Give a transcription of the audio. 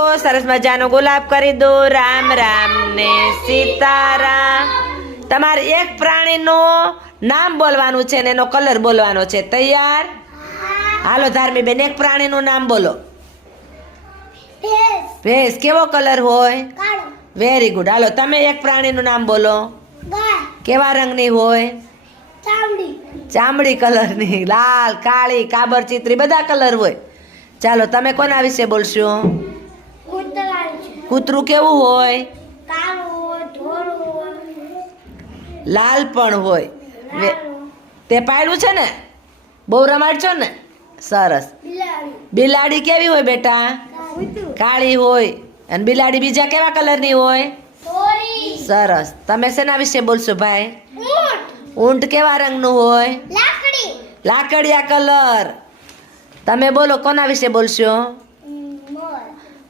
બાળકો સરસ મજાનો ગુલાબ કરી દો રામ રામ ને સીતારામ તમારે એક પ્રાણીનું નામ બોલવાનું છે ને એનો કલર બોલવાનો છે તૈયાર હાલો ધાર્મીબેન એક પ્રાણીનું નામ બોલો ભેંસ કેવો કલર હોય વેરી ગુડ હાલો તમે એક પ્રાણીનું નામ બોલો કેવા રંગની હોય ચામડી કલરની લાલ કાળી કાબર ચિત્રી બધા કલર હોય ચાલો તમે કોના વિશે બોલશો કૂતરું કેવું હોય લાલ પણ હોય તે પાડ્યું છે ને બહુ રમાડશો ને સરસ બિલાડી કેવી હોય બેટા કાળી હોય અને બિલાડી બીજા કેવા કલરની હોય સરસ તમે શેના વિશે બોલશો ભાઈ ઊંટ કેવા રંગનું હોય લાકડિયા કલર તમે બોલો કોના વિશે બોલશો